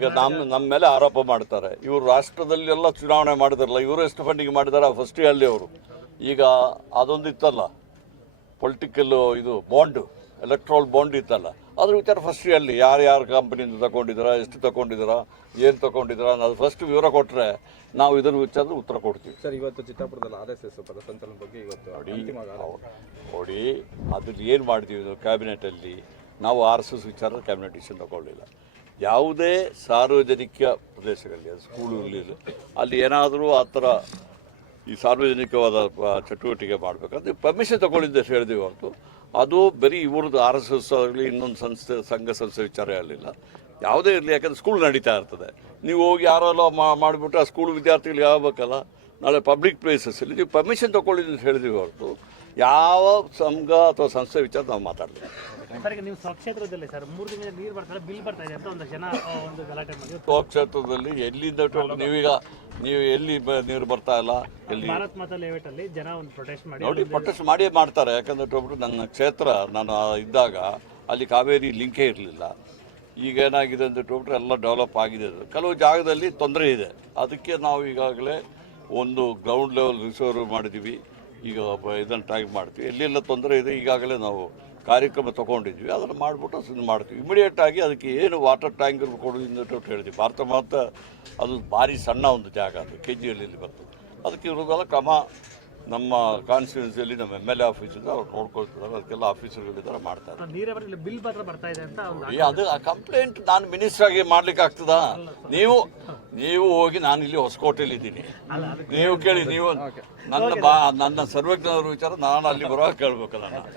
ಈಗ ನಮ್ಮ ನಮ್ಮ ಮೇಲೆ ಆರೋಪ ಮಾಡ್ತಾರೆ. ಇವರು ರಾಷ್ಟ್ರದಲ್ಲಿ ಎಲ್ಲ ಚುನಾವಣೆ ಮಾಡಿದಾರಲ್ಲ ಇವರು ಎಷ್ಟು ಫಂಡಿಂಗ್ ಮಾಡಿದಾರೆ ಫಸ್ಟ್ ಅಲ್ಲಿ ಅವರು. ಈಗ ಅದೊಂದು ಇತ್ತಲ್ಲ ಪೊಲಿಟಿಕಲ್ ಇದು ಬಾಂಡ್ ಎಲೆಕ್ಟ್ರಾಲ್ ಬಾಂಡ್ ಇತ್ತಲ್ಲ. ಅದ್ರ ವಿಚಾರ ಫಸ್ಟ್ ಅಲ್ಲಿ ಯಾರು ಯಾರು ಕಂಪನಿಯಿಂದ ತಗೊಂಡಿದ್ದೀರಾ ಎಷ್ಟು ತಗೊಂಡಿದ್ದೀರಾ ಏನು ತಗೊಂಡಿದ್ದೀರಾ ಅನ್ನೋದು ಫಸ್ಟ್ ವಿವರ ಕೊಟ್ಟರೆ ನಾವು ಇದನ್ನು ವಿಚಾರದ ಉತ್ತರ ಕೊಡ್ತೀವಿ. ಸರ್ ಇವತ್ತು ಚಿತ್ರಪುರದಲ್ಲಿ ಆರ್ ಎಸ್ ಎಸ್ ಪಥಸಂಚಲನ ಬಗ್ಗೆ ಇವತ್ತು ನೋಡಿ ಅದ್ರಲ್ಲಿ ಏನು ಮಾಡ್ತೀವಿ ಕ್ಯಾಬಿನೆಟ್ ಕ್ಯಾಬಿನೆಟಲ್ಲಿ ನಾವು ಆರ್ ಎಸ್ ಎಸ್ ವಿಚಾರ ಕ್ಯಾಬಿನೆಟ್ ಡಿಸಿಷನ್ ತಗೊಳ್ಳಿಲ್ಲ. ಯಾವುದೇ ಸಾರ್ವಜನಿಕ ಪ್ರದೇಶಗಳಲ್ಲಿ, ಅದು ಸ್ಕೂಲು ಇಲ್ಲಿ ಅಲ್ಲಿ ಏನಾದರೂ ಆ ಥರ ಈ ಸಾರ್ವಜನಿಕವಾದ ಚಟುವಟಿಕೆ ಮಾಡಬೇಕಂದ್ರೆ ಪರ್ಮಿಷನ್ ತಗೊಳ್ಳಿದ್ದೆ ಹೇಳಿದೀವಿ ಹೊರತು. ಅದು ಬರೀ ಇವ್ರದ್ದು ಆರ್ ಎಸ್ ಎಸ್ ಆಗಲಿ, ಇನ್ನೊಂದು ಸಂಸ್ಥೆ, ಸಂಘ ಸಂಸ್ಥೆ ವಿಚಾರ ಇರಲಿಲ್ಲ ಯಾವುದೇ ಇರಲಿ, ಯಾಕಂದ್ರೆ ಸ್ಕೂಲ್ ನಡೀತಾ ಇರ್ತದೆ. ನೀವು ಹೋಗಿ ಯಾರೆಲ್ಲ ಮಾಡಿಬಿಟ್ಟು ಆ ಸ್ಕೂಲ್ ವಿದ್ಯಾರ್ಥಿಗಳಿಗೆ ಆಗಬೇಕಲ್ಲ ನಾಳೆ ಪಬ್ಲಿಕ್ ಪ್ಲೇಸಸ್ಸಲ್ಲಿ ನೀವು ಪರ್ಮಿಷನ್ ತೊಗೊಳ್ಳಿ ಅಂತ ಹೇಳಿದೀವಿ ಹೊರತು. ಯಾವ ಸಂಘ ಅಥವಾ ಸಂಸ್ಥೆ ವಿಚಾರ ನಾವು ಮಾತಾಡಲಿಲ್ಲ ಈಗ ನೀವು ಸ್ವಕ್ಷೇತ್ರದಲ್ಲಿ ಸರ್ ಮೂರು ತಿಂಗಳ ನೀರು ಬರ್ತಾರೆ ಬಿಲ್ ಬರ್ತಾ ಇದೆ ಅಂತ ಒಂದು ಜನ ಒಂದು ಗಲಾಟೆ ಮಾಡಿ ಕ್ಷೇತ್ರದಲ್ಲಿ ಎಲ್ಲಿಂದ ನೀವೀಗ ನೀವು ಎಲ್ಲಿ ನೀರು ಬರ್ತಾ ಇಲ್ಲ? ಎಲ್ಲಿ? ಭಾರತ್ ಮಾತಾ ಲೇಔಟ್ ಅಲ್ಲಿ ಜನ ಒಂದು ಪ್ರೊಟೆಸ್ಟ್ ಮಾಡಿ ನೋಡಿ ಪ್ರೊಟೆಸ್ಟ್ ಮಾಡಿಯೇ ಮಾಡ್ತಾರೆ. ಯಾಕಂದ್ರೆ ಟೊಬಿಟ್ಟು ನನ್ನ ಕ್ಷೇತ್ರ ನಾನು ಇದ್ದಾಗ ಅಲ್ಲಿ ಕಾವೇರಿ ಲಿಂಕೇ ಇರಲಿಲ್ಲ. ಈಗ ಏನಾಗಿದೆ ಅಂತ ಟೊಬಿಟ್ರೆ ಎಲ್ಲ ಡೆವಲಪ್ ಆಗಿದೆ. ಕೆಲವು ಜಾಗದಲ್ಲಿ ತೊಂದರೆ ಇದೆ. ಅದಕ್ಕೆ ನಾವು ಈಗಾಗಲೇ ಒಂದು ಗ್ರೌಂಡ್ ಲೆವೆಲ್ ರಿಸರ್ವ್ ಮಾಡಿದ್ದೀವಿ. ಈಗ ಇದನ್ನು ಟ್ಯಾಗ್ ಮಾಡ್ತೀವಿ. ಎಲ್ಲೆಲ್ಲ ತೊಂದರೆ ಇದೆ, ಈಗಾಗಲೇ ನಾವು ಕಾರ್ಯಕ್ರಮ ತೊಗೊಂಡಿದ್ವಿ. ಅದನ್ನು ಮಾಡಿಬಿಟ್ಟು ಅದನ್ನು ಮಾಡ್ತೀವಿ. ಇಮಿಡಿಯೇಟ್ ಆಗಿ ಅದಕ್ಕೆ ಏನು ವಾಟರ್ ಟ್ಯಾಂಕ್ ಕೊಡೋದು ಟೊಟ್ಟು ಹೇಳ್ತೀವಿ ಭಾರತ ಮಾತ್ರ ಅದು ಭಾರಿ ಸಣ್ಣ ಒಂದು ಜಾಗ ಅದು ಕೆ ಜಿ ಎಲ್ಲಿ ಬರ್ತದೆ ಅದಕ್ಕೆ ಇರೋದೆಲ್ಲ ಕ್ರಮ ನಮ್ಮ ಕಾನ್ಸ್ಟಿಟ್ಯೂನ್ಸಿಯಲ್ಲಿ ನಮ್ಮ ಎಂ ಎಲ್ ಎ ಆಫೀಸಿಂದ ಅವ್ರು ನೋಡ್ಕೊಳ್ತಿದ್ದಾರೆ ಅದಕ್ಕೆಲ್ಲ ಆಫೀಸರ್ಗಳಿದ್ದಾರೆ ಮಾಡ್ತಾರೆ. ನೀರೇ ಬರಲಿ ಬಿಲ್ ಮಾತ್ರ ಬರ್ತಾ ಇದೆ ಅಂತ ಏ, ಅದು ಆ ಕಂಪ್ಲೇಂಟ್ ನಾನು ಮಿನಿಸ್ಟರ್ ಆಗಿ ಮಾಡ್ಲಿಕ್ಕೆ ಆಗ್ತದಾ? ನೀವು ನೀವು ಹೋಗಿ ನಾನು ಇಲ್ಲಿ ಹೊಸಕೋಟೆಯಲ್ಲಿ ಇದ್ದೀನಿ. ನೀವು ಕೇಳಿ ನೀವು ನನ್ನ ಬಾ ನನ್ನ ಸರ್ವಜ್ಞರ ವಿಚಾರ ನಾನು ಅಲ್ಲಿ ಬರುವಾಗ ಕೇಳ್ಬೇಕಲ್ಲ ನಾನು